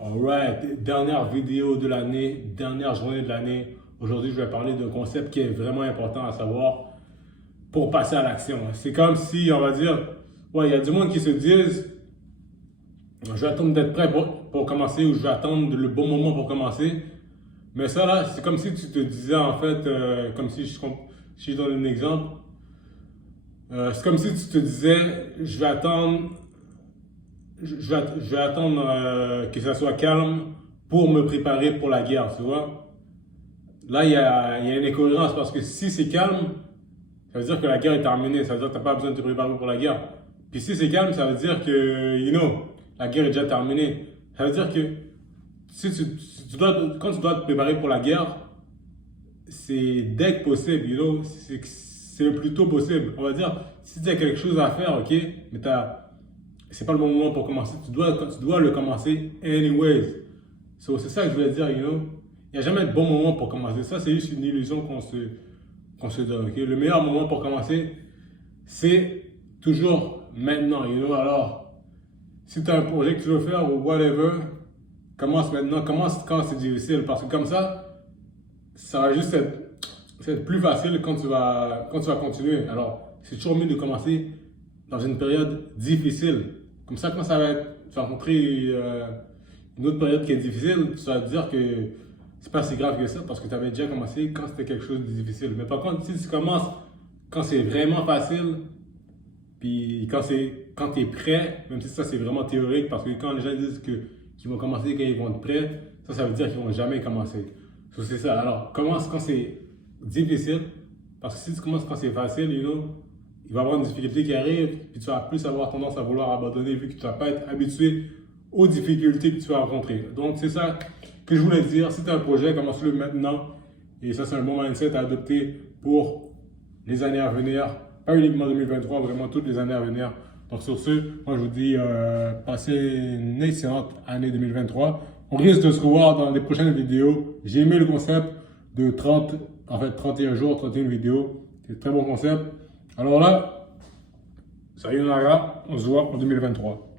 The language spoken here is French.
Alright, dernière vidéo de l'année, dernière journée de l'année. Aujourd'hui, je vais parler d'un concept qui est vraiment important à savoir pour passer à l'action. C'est comme si, on va dire, ouais, il y a du monde qui se disent, je vais attendre d'être prêt pour commencer ou je vais attendre le bon moment pour commencer. Mais ça là, c'est comme si tu te disais en fait, comme si je donne un exemple, c'est comme si tu te disais, je vais attendre je vais attendre que ça soit calme pour me préparer pour la guerre, tu vois. Là, il y a une incohérence parce que si c'est calme, ça veut dire que la guerre est terminée, ça veut dire que tu n'as pas besoin de te préparer pour la guerre. Puis si c'est calme, ça veut dire que, la guerre est déjà terminée. Ça veut dire que quand tu dois te préparer pour la guerre, c'est dès que possible, c'est le plus tôt possible. On va dire, si tu as quelque chose à faire, ok, mais c'est pas le bon moment pour commencer. Tu dois le commencer anyways. So, c'est ça que je voulais dire, Il n'y a jamais de bon moment pour commencer. Ça, c'est juste une illusion qu'on se donne, ok. Le meilleur moment pour commencer, c'est toujours maintenant, Alors, si tu as un projet que tu veux faire ou whatever, commence maintenant. Commence quand c'est difficile. Parce que comme ça va juste être plus facile quand tu vas continuer. Alors, c'est toujours mieux de commencer dans une période difficile. Comme ça, quand tu vas rencontrer une autre période qui est difficile, tu vas te dire que c'est pas si grave que ça parce que tu avais déjà commencé quand c'était quelque chose de difficile. Mais par contre, si tu commences quand c'est vraiment facile, puis quand tu es prêt, même si ça c'est vraiment théorique, parce que quand les gens disent qu'ils vont commencer quand ils vont être prêts, ça veut dire qu'ils vont jamais commencer. So, c'est ça. Alors, commence quand c'est difficile, parce que si tu commences quand c'est facile, il va y avoir une difficulté qui arrive, puis tu vas plus avoir tendance à vouloir abandonner vu que tu ne vas pas être habitué aux difficultés que tu vas rencontrer. Donc, c'est ça que je voulais te dire. Si tu as un projet, commence-le maintenant. Et ça, c'est un bon mindset à adopter pour les années à venir. Pas uniquement 2023, vraiment toutes les années à venir. Donc, sur ce, moi, je vous dis, passez une excellente année 2023. On risque de se revoir dans les prochaines vidéos. J'ai aimé le concept de 31 jours, 31 vidéos. C'est un très bon concept. Alors là, sayonara, on se voit en 2023.